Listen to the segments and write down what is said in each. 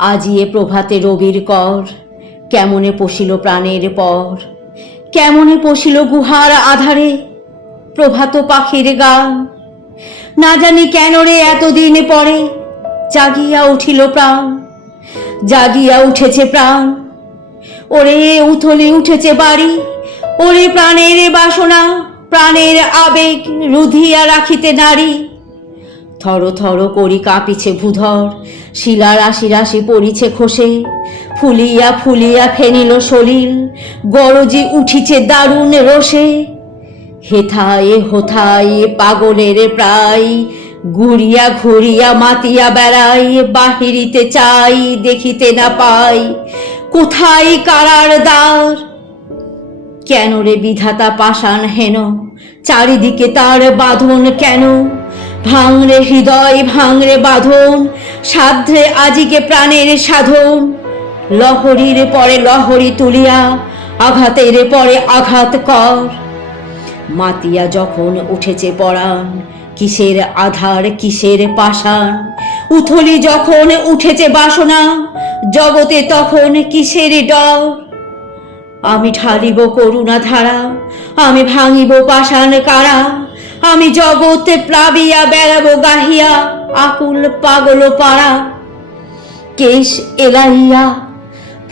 আজি এ প্রভাতে রবির কর, কেমনে পশিল প্রাণের পর, কেমনে পশিল গুহার আধারে প্রভাত পাখির গান। না জানি কেন রে এতদিন পরে জাগিয়া উঠিল প্রাণ, জাগিয়া উঠেছে প্রাণ। ওরে উথলি উঠেছে বাড়ি, ওরে প্রাণের বাসনা, প্রাণের আবেগ রুধিয়া রাখিতে নারী। থর থর করি কাঁপিছে ভূধর, শিলা রাশি রাশি পড়িছে খসে, ফুলিয়া ফুলিয়া ফেনিল সলিল, গরজি উঠিছে দারুণ রোষে। হেথায় হোথায় পাগলের প্রায়, ঘুরিয়া ঘুরিয়া মাতিয়া বেড়াই, বাহিরিতে চাই দেখিতে না পাই, কোথায় কারার দ্বার। কেন রে বিধাতা পাষাণ হেন, চারিদিকে তার বাঁধন কেন? ভাঙরে হৃদয় ভাঙরে বাঁধন, সাধ্রে আজিকে প্রাণের সাধন। লহরীর পরে লহরী তুলিয়া, আঘাতের পরে আঘাত কর। মাতিয়া যখন উঠেছে পরাণ, কিসের আধার কিসের পাষাণ। উথলি যখন উঠেছে বাসনা, জগতে তখন কিসের ডর। আমি ঢালিব করুণা ধারা, আমি ভাঙিব পাষাণ কারা। আমি জগতে প্লাবিয়া বেড়াবো গাহিয়া, আকুল পাগল পাড়া। কেশ এলাইয়া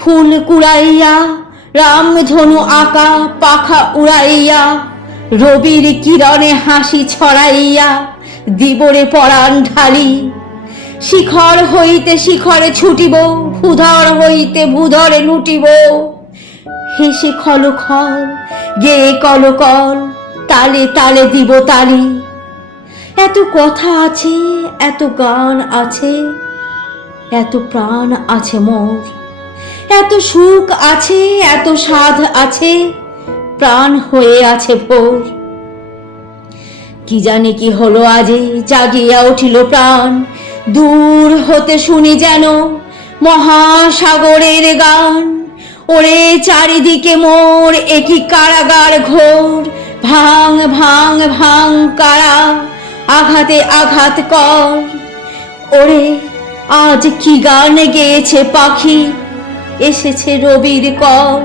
ফুল কুড়াইয়া, রামধনু আঁকা পাখা উড়াইয়া, রবির কিরণে হাসি ছড়াইয়া দিবরে পরাণ ঢালি। শিখর হইতে শিখরে ছুটিব, ভূধর হইতে ভূধরে লুটিব। হেসে খল খল গেয়ে কল কল, তালে তালে দিব তালি। এত কথা আছে, এত গান আছে, এত প্রাণ আছে মোর। এত সুখ আছে, এত সাধ আছে, প্রাণ হয়ে আছে ভোর। কি জানি কি হলো আজি, জাগিয়া উঠিল প্রাণ। দূর হতে শুনি যেন মহাসাগরের গান। ওরে চারিদিকে মোর একই কারাগার ঘোর, ভাঙ ভাঙ ভাঙ কারা, আঘাতে আঘাত কর। ওরে আজ কি গান গেয়েছে পাখি, এসেছে রবির কর।